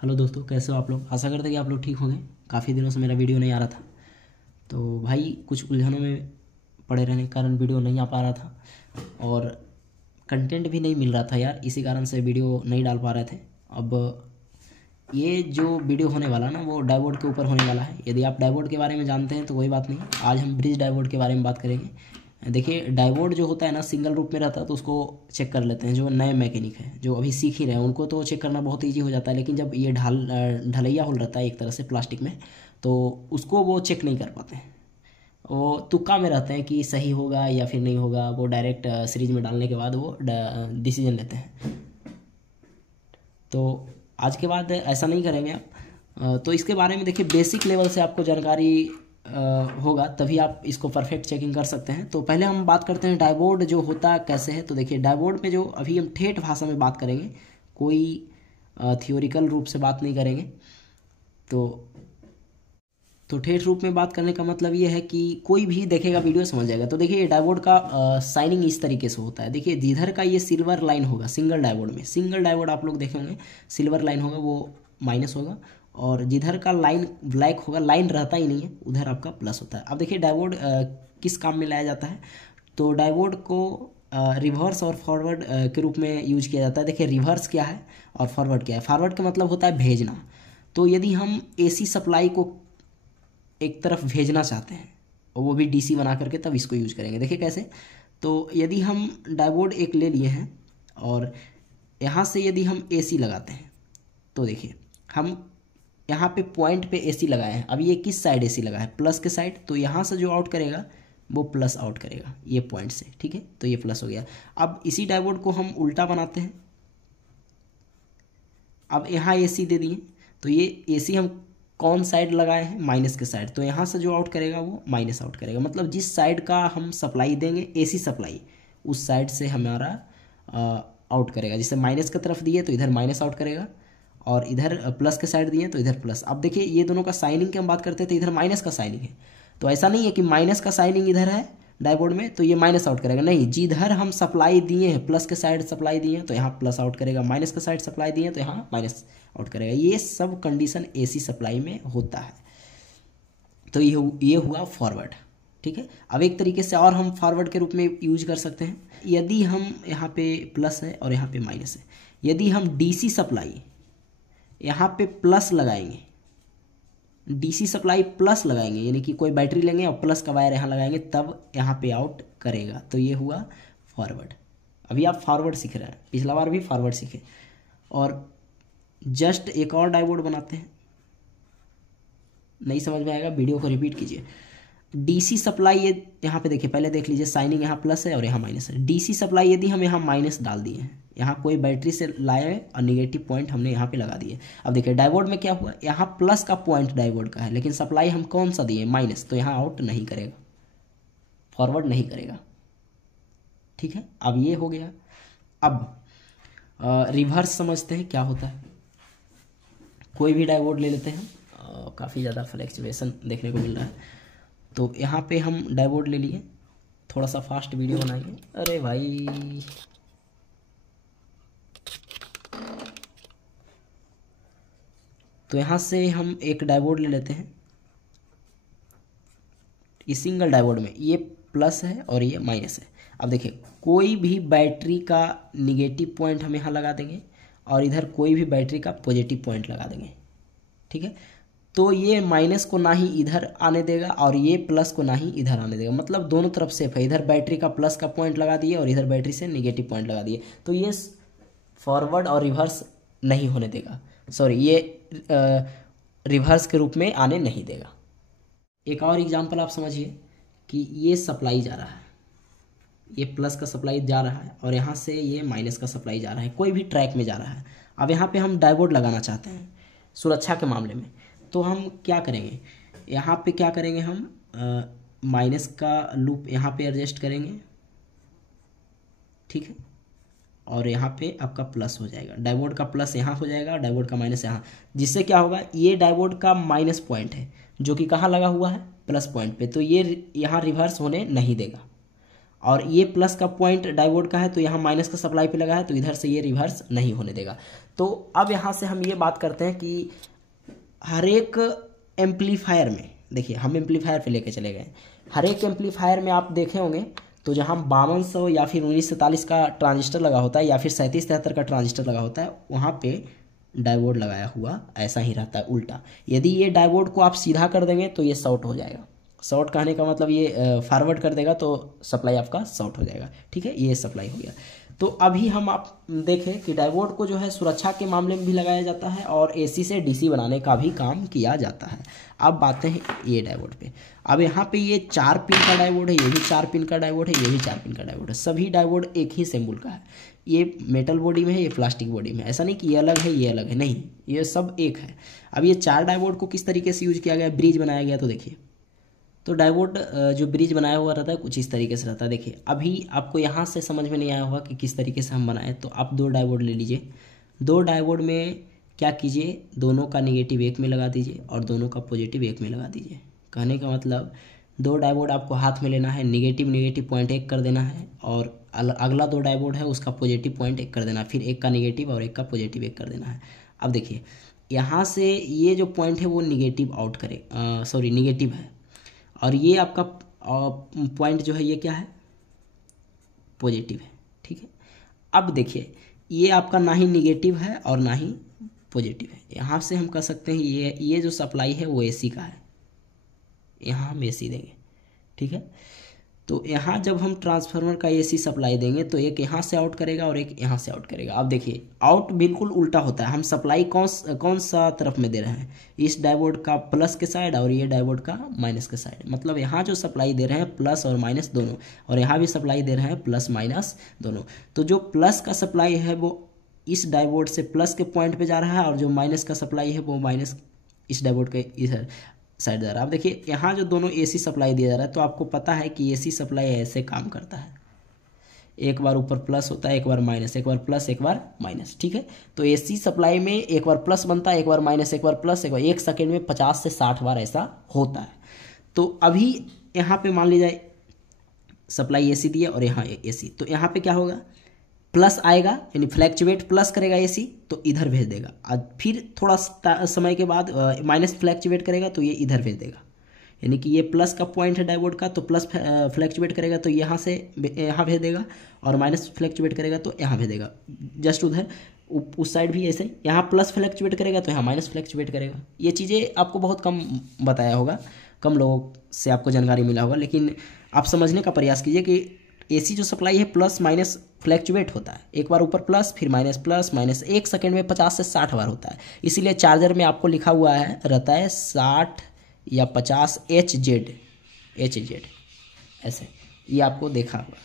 Hello दोस्तों, कैसे हो आप लोग। आशा करते हैं कि आप लोग ठीक होंगे। काफ़ी दिनों से मेरा वीडियो नहीं आ रहा था, तो भाई कुछ उलझनों में पड़े रहने के कारण वीडियो नहीं आ पा रहा था और कंटेंट भी नहीं मिल रहा था यार। इसी कारण से वीडियो नहीं डाल पा रहे थे। अब ये जो वीडियो होने वाला ना, वो डाइवोड के ऊपर होने वाला है। यदि आप डाइवोड के बारे में जानते हैं तो कोई बात नहीं, आज हम ब्रिज डाइवोड के बारे में बात करेंगे। देखिए, डाइवोड जो होता है ना, सिंगल रूप में रहता है, तो उसको चेक कर लेते हैं। जो नए मैकेनिक है, जो अभी सीख ही रहे हैं, उनको तो चेक करना बहुत ईजी हो जाता है। लेकिन जब ये ढलैया होल रहता है एक तरह से प्लास्टिक में, तो उसको वो चेक नहीं कर पाते हैं। वो तुक्का में रहते हैं कि सही होगा या फिर नहीं होगा। वो डायरेक्ट सीरीज में डालने के बाद वो डिसीजन लेते हैं। तो आज के बाद ऐसा नहीं करेंगे आप। तो इसके बारे में देखिए, बेसिक लेवल से आपको जानकारी होगा, तभी आप इसको परफेक्ट चेकिंग कर सकते हैं। तो पहले हम बात करते हैं डाइवोड जो होता कैसे है। तो देखिए, डाइवोड में जो अभी हम ठेठ भाषा में बात करेंगे, कोई थियोरिकल रूप से बात नहीं करेंगे। तो ठेठ रूप में बात करने का मतलब ये है कि कोई भी देखेगा वीडियो समझ जाएगा। तो देखिए, ये डायोड का साइनिंग इस तरीके से होता है। देखिए, जिधर का ये सिल्वर लाइन होगा सिंगल डायोड में, सिंगल डायोड आप लोग देखे होंगे, सिल्वर लाइन होगा वो माइनस होगा, और जिधर का लाइन ब्लैक होगा, लाइन रहता ही नहीं है, उधर आपका प्लस होता है। अब देखिए, डायोड किस काम में लाया जाता है। तो डायोड को रिवर्स और फॉरवर्ड के रूप में यूज किया जाता है। देखिए, रिवर्स क्या है और फॉरवर्ड क्या है। फॉरवर्ड का मतलब होता है भेजना। तो यदि हम एसी सप्लाई को एक तरफ भेजना चाहते हैं, और वो भी डीसी बना करके, तब इसको यूज करेंगे। देखिए कैसे। तो यदि हम डायोड एक ले लिए हैं और यहाँ से यदि हम एसी लगाते हैं, तो देखिए हम यहाँ पे पॉइंट पे एसी लगाए हैं। अब ये किस साइड एसी लगा है, प्लस के साइड। तो यहाँ से जो आउट करेगा वो प्लस आउट करेगा, ये पॉइंट से, ठीक है। तो ये प्लस हो गया। अब इसी डायोड को हम उल्टा बनाते हैं। अब यहाँ एसी दे दिए, तो ये एसी हम कौन साइड लगाए हैं, माइनस के साइड। तो यहाँ से जो आउट करेगा वो माइनस आउट करेगा। मतलब जिस साइड का हम सप्लाई देंगे, एसी सप्लाई, उस साइड से हमारा आउट करेगा। जैसे माइनस की तरफ दिए तो इधर माइनस आउट करेगा, और इधर प्लस के साइड दिए तो इधर प्लस। अब देखिए, ये दोनों का साइनिंग की हम बात करते थे, इधर माइनस का साइनिंग है। तो ऐसा नहीं है कि माइनस का साइनिंग इधर है डायोड में तो ये माइनस आउट करेगा, नहीं। जिधर हम सप्लाई दिए हैं, प्लस के साइड सप्लाई दिए हैं तो यहाँ प्लस आउट करेगा, माइनस के साइड सप्लाई दिए हैं तो यहाँ माइनस आउट करेगा। ये सब कंडीशन एसी सप्लाई में होता है। तो ये हुआ फॉरवर्ड, ठीक है। अब एक तरीके से और हम फॉरवर्ड के रूप में यूज कर सकते हैं। यदि हम यहाँ पे प्लस है और यहाँ पे माइनस है, यदि हम डीसी सप्लाई यहाँ पे प्लस लगाएंगे, डीसी सप्लाई प्लस लगाएंगे, यानी कि कोई बैटरी लेंगे और प्लस का वायर यहाँ लगाएंगे, तब यहाँ पे आउट करेगा। तो ये हुआ फॉरवर्ड। अभी आप फॉरवर्ड सीख रहे हैं, पिछला बार भी फॉरवर्ड सीखे। और जस्ट एक और डायोड बनाते हैं, नहीं समझ में आएगा वीडियो को रिपीट कीजिए। डीसी सप्लाई, ये यहाँ पे देखिए, पहले देख लीजिए, साइनिंग यहाँ प्लस है और यहाँ माइनस है। डीसी सप्लाई यदि हम यहाँ माइनस डाल दिए हैं, यहाँ कोई बैटरी से लाए और निगेटिव पॉइंट हमने यहाँ पे लगा दिए। अब देखिए, डायोड में क्या हुआ, यहाँ प्लस का पॉइंट डायोड का है, लेकिन सप्लाई हम कौन सा दिए, माइनस। तो यहाँ आउट नहीं करेगा, फॉरवर्ड नहीं करेगा, ठीक है। अब ये हो गया। अब रिवर्स समझते हैं क्या होता है। कोई भी डायोड ले लेते हैं, काफ़ी ज़्यादा फ्लैक्चुएशन देखने को मिल रहा है। तो यहाँ पे हम डायोड ले लिए, थोड़ा सा फास्ट वीडियो बनाएंगे। अरे भाई, तो यहाँ से हम एक डायोड ले लेते हैं। इस सिंगल डायोड में ये प्लस है और ये माइनस है। अब देखिए, कोई भी बैटरी का निगेटिव पॉइंट हम यहाँ लगा देंगे, और इधर कोई भी बैटरी का पॉजिटिव पॉइंट लगा देंगे, ठीक है। तो ये माइनस को ना ही इधर आने देगा और ये प्लस को ना ही इधर आने देगा। मतलब दोनों तरफ सेफ है। इधर बैटरी का प्लस का पॉइंट लगा दिए और इधर बैटरी से नेगेटिव पॉइंट लगा दिए, तो ये फॉरवर्ड और रिवर्स नहीं होने देगा। सॉरी, ये रिवर्स के रूप में आने नहीं देगा। एक और एग्जांपल आप समझिए कि ये सप्लाई जा रहा है, ये प्लस का सप्लाई जा रहा है और यहाँ से ये माइनस का सप्लाई जा रहा है, कोई भी ट्रैक में जा रहा है। अब यहाँ पे हम डायोड लगाना चाहते हैं सुरक्षा के मामले में, तो हम क्या करेंगे, यहाँ पे क्या करेंगे, हम माइनस का लूप यहाँ पे एडजस्ट करेंगे, ठीक है। और यहाँ पे आपका प्लस हो जाएगा, डायोड का प्लस यहाँ हो जाएगा, डायोड का माइनस यहाँ। जिससे क्या होगा, ये डायोड का माइनस पॉइंट है जो कि कहाँ लगा हुआ है, प्लस पॉइंट पे, तो ये यहाँ रिवर्स होने नहीं देगा। और ये प्लस का पॉइंट डायोड का है तो यहाँ माइनस का सप्लाई पे लगा है, तो इधर से ये रिवर्स नहीं होने देगा। तो अब यहाँ से हम ये बात करते हैं कि हर एक एम्पलीफायर में, देखिए हम एम्पलीफायर पे लेके चले गए, हर एक एम्पलीफायर में आप देखे होंगे तो जहाँ 5200 या फिर 1943 का ट्रांजिस्टर लगा होता है या फिर 3773 का ट्रांजिस्टर लगा होता है, वहाँ पे डायोड लगाया हुआ ऐसा ही रहता है उल्टा। यदि ये डायोड को आप सीधा कर देंगे तो ये शॉर्ट हो जाएगा। शॉर्ट कहने का मतलब ये फॉरवर्ड कर देगा तो सप्लाई आपका शॉर्ट हो जाएगा। ठीक है, ये सप्लाई हो गया। तो अभी हम आप देखें कि डायोड को जो है सुरक्षा के मामले में भी लगाया जाता है और एसी से डीसी बनाने का भी काम किया जाता है। अब बातें हैं ये डायोड पे। अब यहाँ पे ये 4 पिन का डायोड है, ये भी 4 पिन का डायोड है, ये भी 4 पिन का डायोड है। सभी डायोड एक ही सिंबल का है। ये मेटल बॉडी में है, ये प्लास्टिक बॉडी में है। ऐसा नहीं कि ये अलग है ये अलग है, नहीं, ये सब एक है। अब ये 4 डायोड को किस तरीके से यूज किया गया, ब्रिज बनाया गया। तो देखिए, तो डायोड जो ब्रिज बनाया हुआ रहता है कुछ इस तरीके से रहता है। देखिए अभी आपको यहाँ से समझ में नहीं आया होगा कि किस तरीके से हम बनाए, तो आप 2 डायोड ले लीजिए। 2 डायोड में क्या कीजिए, दोनों का निगेटिव एक में लगा दीजिए और दोनों का पॉजिटिव एक में लगा दीजिए। कहने का मतलब 2 डायोड आपको हाथ में लेना है, निगेटिव पॉइंट एक कर देना है और अगला 2 डायोड है उसका पॉजिटिव पॉइंट एक कर देना है, फिर एक का निगेटिव और एक का पॉजिटिव एक कर देना है। अब देखिए यहाँ से ये जो पॉइंट है वो निगेटिव आउट करे, सॉरी निगेटिव है, और ये आपका पॉइंट जो है ये क्या है, पॉजिटिव है। ठीक है, अब देखिए ये आपका ना ही निगेटिव है और ना ही पॉजिटिव है। यहाँ से हम कह सकते हैं ये जो सप्लाई है वो एसी का है, यहाँ हम एसी देंगे। ठीक है, तो यहाँ जब हम ट्रांसफार्मर का एसी सप्लाई देंगे तो एक यहाँ से आउट करेगा और एक यहाँ से आउट करेगा। अब देखिए आउट बिल्कुल उल्टा होता है। हम सप्लाई कौन सा तरफ में दे रहे हैं, इस डायोड का प्लस के साइड और ये डायोड का माइनस के साइड। मतलब यहाँ जो सप्लाई दे रहे हैं प्लस और माइनस दोनों, और यहाँ भी सप्लाई दे रहे हैं प्लस माइनस दोनों। तो जो प्लस का सप्लाई है वो इस डायोड से प्लस के पॉइंट पे जा रहा है और जो माइनस का सप्लाई है वो माइनस इस डायोड के इधर साइड जा रहा है। आप देखिए यहाँ जो दोनों एसी सप्लाई दिया जा रहा है, तो आपको पता है कि एसी सप्लाई ऐसे काम करता है, एक बार ऊपर प्लस होता है, एक बार माइनस, एक बार प्लस एक बार माइनस। ठीक है, तो एसी सप्लाई में एक बार प्लस बनता है, एक बार माइनस, एक बार प्लस, एक बार, 1 सेकेंड में 50 से 60 बार ऐसा होता है। तो अभी यहाँ पे मान लीजिए सप्लाई एसी दी है और यहाँ एसी, तो यहाँ पे क्या होगा, प्लस आएगा यानी फ्लैक्चुएट प्लस करेगा एसी तो इधर भेज देगा, और फिर थोड़ा समय के बाद माइनस फ्लैक्चुएट करेगा तो ये इधर भेज देगा। यानी कि ये प्लस का पॉइंट है डायोड का, तो प्लस फ्लैक्चुएट करेगा तो यहाँ से यहाँ भेज देगा, और माइनस फ्लैक्चुएट करेगा तो यहाँ भेज देगा। जस्ट उधर उस साइड भी ऐसे, यहाँ प्लस फ्लैक्चुएट करेगा तो यहाँ माइनस फ्लैक्चुएट करेगा। ये चीज़ें आपको बहुत कम बताया होगा, कम लोगों से आपको जानकारी मिला होगा, लेकिन आप समझने का प्रयास कीजिए कि एसी जो सप्लाई है प्लस माइनस फ्लैक्चुएट होता है, एक बार ऊपर प्लस फिर माइनस प्लस माइनस, 1 सेकेंड में 50 से 60 बार होता है। इसीलिए चार्जर में आपको लिखा हुआ है रहता है 60 या 50 HZ ऐसे, ये आपको देखा होगा।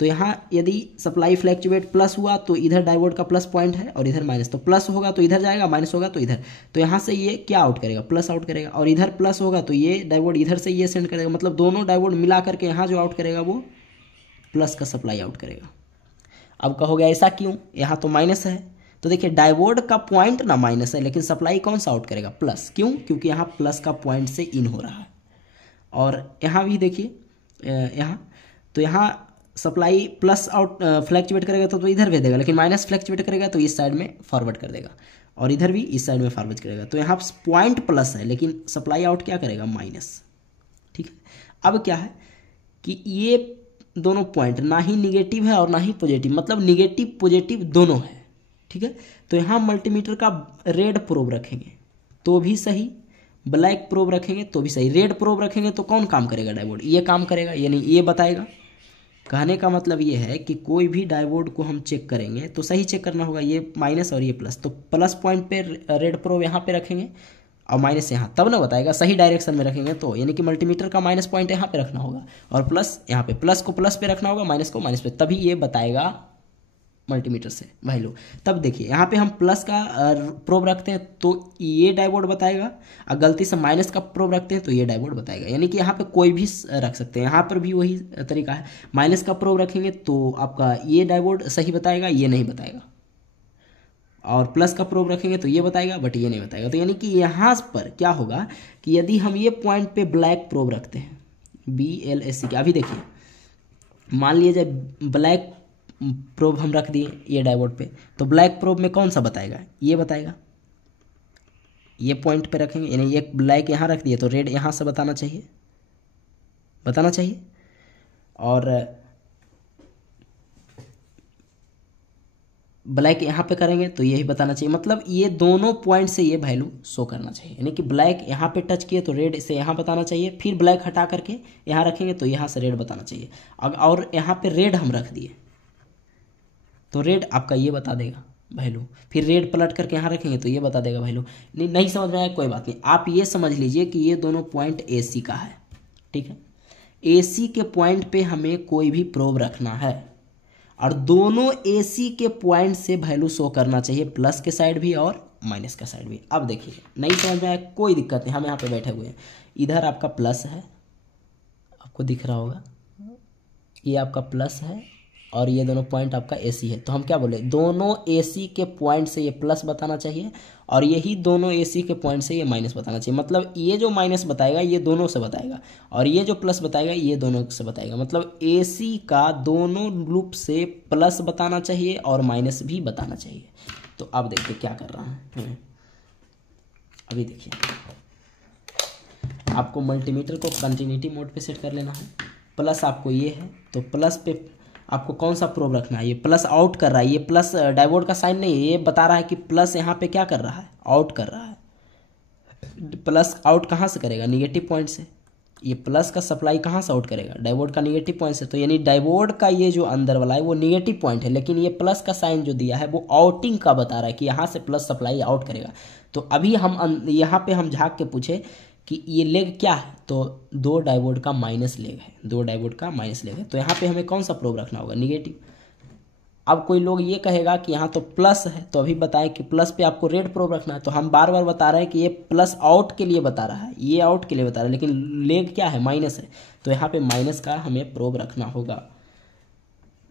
तो यहाँ यदि सप्लाई फ्लैक्चुएट प्लस हुआ तो इधर डायोड का प्लस पॉइंट है और इधर माइनस, तो प्लस होगा तो इधर जाएगा, माइनस होगा तो इधर, तो यहाँ से ये क्या आउट करेगा, प्लस आउट करेगा, और इधर प्लस होगा तो ये डायोड इधर से ये सेंड करेगा। मतलब दोनों डायोड मिला करके यहाँ जो आउट करेगा वो प्लस का सप्लाई आउट करेगा। अब कहोगे ऐसा क्यों, यहाँ तो माइनस है। तो देखिए डायोड का पॉइंट ना माइनस है, लेकिन सप्लाई कौन सा आउट करेगा, प्लस। क्यों, क्योंकि यहाँ प्लस का पॉइंट से इन हो रहा है। और यहाँ भी देखिए यहाँ, तो यहाँ सप्लाई प्लस आउट फ्लैक्चुएट करेगा तो इधर भेज देगा, लेकिन माइनस फ्लैक्चुएट करेगा तो इस साइड में फॉरवर्ड कर देगा, और इधर भी इस साइड में फॉरवर्ड करेगा। तो यहाँ पॉइंट प्लस है लेकिन सप्लाई आउट क्या करेगा, माइनस। ठीक है, अब क्या है कि ये दोनों पॉइंट ना ही निगेटिव है और ना ही पॉजिटिव, मतलब निगेटिव पॉजिटिव दोनों है। ठीक है, तो यहाँ मल्टीमीटर का रेड प्रोब रखेंगे तो भी सही, ब्लैक प्रोब रखेंगे तो भी सही। रेड प्रोब रखेंगे तो कौन काम करेगा, डायोड, ये काम करेगा, यानी ये बताएगा। कहने का मतलब ये है कि कोई भी डायोड को हम चेक करेंगे तो सही चेक करना होगा, ये माइनस और ये प्लस, तो प्लस पॉइंट पे रेड प्रोब यहाँ पे रखेंगे और माइनस यहाँ, तब ना बताएगा। सही डायरेक्शन में रखेंगे तो, यानी कि मल्टीमीटर का माइनस पॉइंट यहाँ पे रखना होगा और प्लस यहाँ पे, प्लस को प्लस पे रखना होगा, माइनस को माइनस पे, तभी ये बताएगा मल्टीमीटर से भाई लोग। तब देखिए यहाँ पे हम प्लस का प्रोब रखते हैं तो ये डायोड बताएगा, और गलती से माइनस का प्रोब रखते हैं तो ये डायोड बताएगा। यानी कि यहाँ पे कोई भी रख सकते हैं, यहाँ पर भी वही तरीका है। माइनस का प्रोब रखेंगे तो आपका ये डायोड सही बताएगा, ये नहीं बताएगा, और प्लस का प्रोब रखेंगे तो ये बताएगा बट ये नहीं बताएगा। तो यानी कि यहाँ पर क्या होगा कि यदि हम ये पॉइंट पे ब्लैक प्रोब रखते हैं, BLSC के, अभी देखिए मान लिया जाए ब्लैक प्रोब हम रख दिए ये डायोड पे, तो ब्लैक प्रोब में कौन सा बताएगा, ये बताएगा। ये पॉइंट पे रखेंगे, यानी एक ब्लैक यहाँ रख दिए तो रेड यहाँ से बताना चाहिए, बताना चाहिए। और ब्लैक यहाँ पे करेंगे तो यही बताना चाहिए। मतलब ये दोनों पॉइंट से ये वैल्यू शो करना चाहिए, यानी कि ब्लैक यहाँ पे टच किए तो रेड से यहाँ बताना चाहिए, फिर ब्लैक हटा करके यहाँ रखेंगे तो यहाँ से रेड बताना चाहिए। और यहाँ पे रेड हम रख दिए तो रेड आपका ये बता देगा वैल्यू, फिर रेड पलट करके यहाँ रखेंगे तो ये बता देगा वैल्यू। नहीं समझ में आया कोई बात नहीं, आप ये समझ लीजिए कि ये दोनों पॉइंट AC का है, ठीक है। AC के पॉइंट पे हमें कोई भी प्रोब रखना है और दोनों AC के पॉइंट से वैल्यू शो करना चाहिए, प्लस के साइड भी और माइनस का साइड भी। अब देखिए नहीं समझ में आया कोई दिक्कत नहीं, हम यहाँ पे बैठे हुए हैं, इधर आपका प्लस है, आपको दिख रहा होगा, ये आपका प्लस है और ये दोनों पॉइंट आपका AC है। तो हम क्या बोले, दोनों AC के पॉइंट से ये प्लस बताना चाहिए और यही दोनों AC के पॉइंट से ये माइनस बताना चाहिए। मतलब ये जो माइनस बताएगा ये दोनों से बताएगा और ये जो प्लस बताएगा ये दोनों से बताएगा। मतलब AC का दोनों लूप से प्लस बताना चाहिए और माइनस भी बताना चाहिए। तो अब देखिए क्या कर रहा हूँ, अभी देखिए आपको मल्टीमीटर को कंटिन्यूटी मोड पे सेट कर लेना है। प्लस आपको ये है तो प्लस पे आपको कौन सा प्रोब रखना है, ये प्लस आउट कर रहा है, ये प्लस डायोड का साइन नहीं है, ये बता रहा है कि प्लस यहाँ पे क्या कर रहा है, आउट कर रहा है। प्लस आउट कहाँ से करेगा, निगेटिव पॉइंट से। ये प्लस का सप्लाई कहाँ से आउट करेगा, डायोड का निगेटिव पॉइंट से। तो यानी डायोड का ये जो अंदर वाला है वो निगेटिव पॉइंट है, लेकिन ये प्लस का साइन जो दिया है वो आउटिंग का बता रहा है कि यहाँ से प्लस सप्लाई आउट करेगा। तो अभी हम यहाँ पे हम झाँक के पूछे कि ये लेग क्या है, तो दो डायोड का माइनस लेग है, दो डायोड का माइनस लेग है। तो यहाँ पे हमें कौन सा प्रोब रखना होगा, निगेटिव। अब कोई लोग ये कहेगा कि यहाँ तो प्लस है, तो अभी बताएं कि प्लस पे आपको रेड प्रोब रखना है। तो हम बार बार बता रहे हैं कि ये प्लस आउट के लिए बता रहा है, ये आउट के लिए बता रहा है, लेकिन लेग क्या है, माइनस है। तो यहाँ पे माइनस का हमें प्रोब रखना होगा,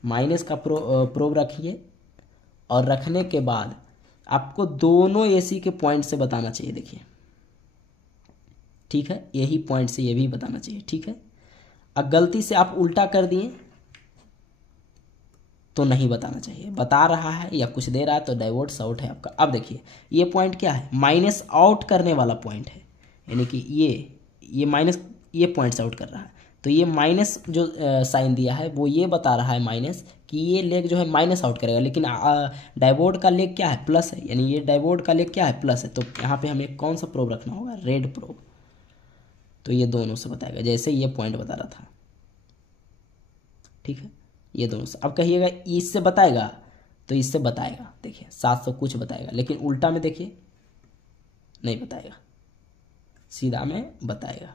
माइनस का प्रोब रखिए और रखने के बाद आपको दोनों AC के पॉइंट से बताना चाहिए। देखिए ठीक है, यही पॉइंट से ये भी बताना चाहिए, ठीक है। अब गलती से आप उल्टा कर दिए तो नहीं बताना चाहिए, बता रहा है या कुछ दे रहा है तो डायोड आउट है आपका। अब देखिए ये पॉइंट क्या है, माइनस आउट करने वाला पॉइंट है, यानी कि ये माइनस, ये पॉइंट आउट कर रहा है। तो ये माइनस जो साइन दिया है वो ये बता रहा है माइनस कि ये लेग जो है माइनस आउट करेगा, लेकिन डायोड का लेग क्या है, प्लस है, यानी ये डायोड का लेग क्या है, प्लस है। तो यहाँ पे हमें कौन सा प्रोब रखना होगा, रेड प्रोब। तो ये दोनों से बताएगा, जैसे ये पॉइंट बता रहा था, ठीक है, ये दोनों से। अब कहिएगा इससे बताएगा, तो इससे बताएगा, देखिए 700 कुछ बताएगा, लेकिन उल्टा में देखिए नहीं बताएगा, सीधा में बताएगा।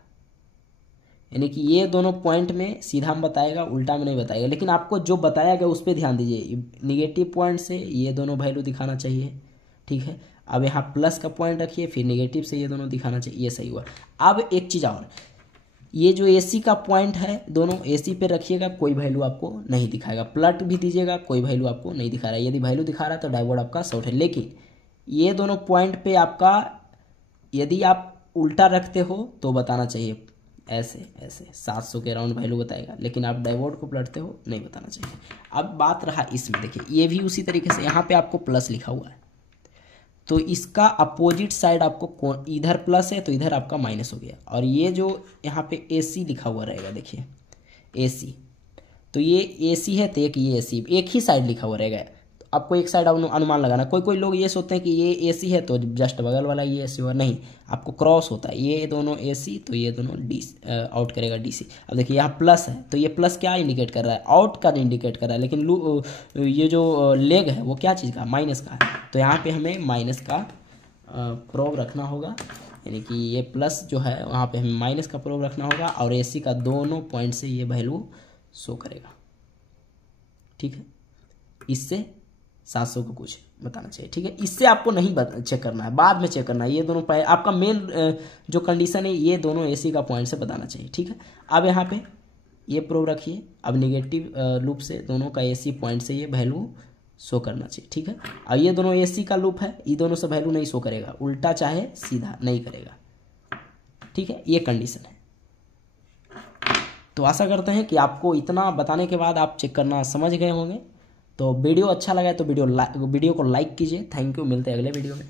यानी कि ये दोनों पॉइंट में सीधा में बताएगा, उल्टा में नहीं बताएगा। लेकिन आपको जो बताया गया उस पर ध्यान दीजिए, निगेटिव पॉइंट से ये दोनों वैल्यू दिखाना चाहिए, ठीक है। अब यहाँ प्लस का पॉइंट रखिए, फिर निगेटिव से ये दोनों दिखाना चाहिए, ये सही हुआ। अब एक चीज़ और, ये जो AC का पॉइंट है दोनों AC पे रखिएगा, कोई वैल्यू आपको नहीं दिखाएगा। प्लट भी दीजिएगा, कोई वैल्यू आपको नहीं दिखा रहा है। यदि वैल्यू दिखा रहा है तो डायोड आपका शॉर्ट है। लेकिन ये दोनों पॉइंट पे आपका यदि आप उल्टा रखते हो तो बताना चाहिए, ऐसे ऐसे 700 के अराउंड वैल्यू बताएगा, लेकिन आप डायोड को पलटते हो नहीं बताना चाहिए। अब बात रहा इसमें, देखिए ये भी उसी तरीके से, यहाँ पे आपको प्लस लिखा हुआ है तो इसका अपोजिट साइड आपको इधर प्लस है तो इधर आपका माइनस हो गया। और ये जो यहाँ पे AC लिखा हुआ रहेगा, देखिए AC, तो ये AC है तो एक ये AC, एक ही साइड लिखा हुआ रहेगा। तो आपको एक साइड अनुमान लगाना। कोई लोग ये सोचते हैं कि ये AC है तो जस्ट बगल वाला ये AC हुआ, नहीं, आपको क्रॉस होता है, ये दोनों AC तो ये दोनों आउट करेगा DC। अब देखिए यहाँ प्लस है तो ये प्लस क्या इंडिकेट कर रहा है, आउट का इंडिकेट कर रहा है, लेकिन ये जो लेग है वो क्या चीज़ का, माइनस का है। तो यहाँ पे हमें माइनस का प्रोब रखना होगा, यानी कि ये प्लस जो है वहाँ पे हमें माइनस का प्रोब रखना होगा और AC का दोनों पॉइंट से ये वैल्यू शो करेगा, ठीक है। इससे 700 को कुछ बताना चाहिए, ठीक है। इससे आपको नहीं चेक करना है, बाद में चेक करना है। ये दोनों आपका मेन जो कंडीशन है ये दोनों AC का पॉइंट से बताना चाहिए, ठीक है। अब यहाँ पे ये प्रोब रखिए, अब निगेटिव लूप से दोनों का AC पॉइंट से ये वैल्यू शो करना चाहिए, ठीक है। अब ये दोनों AC का लूप है, ये दोनों से वैल्यू नहीं शो करेगा, उल्टा चाहे सीधा नहीं करेगा, ठीक है। ये कंडीशन है। तो आशा करते हैं कि आपको इतना बताने के बाद आप चेक करना समझ गए होंगे। तो वीडियो अच्छा लगा है तो वीडियो को लाइक कीजिए। थैंक यू, मिलते हैं अगले वीडियो में।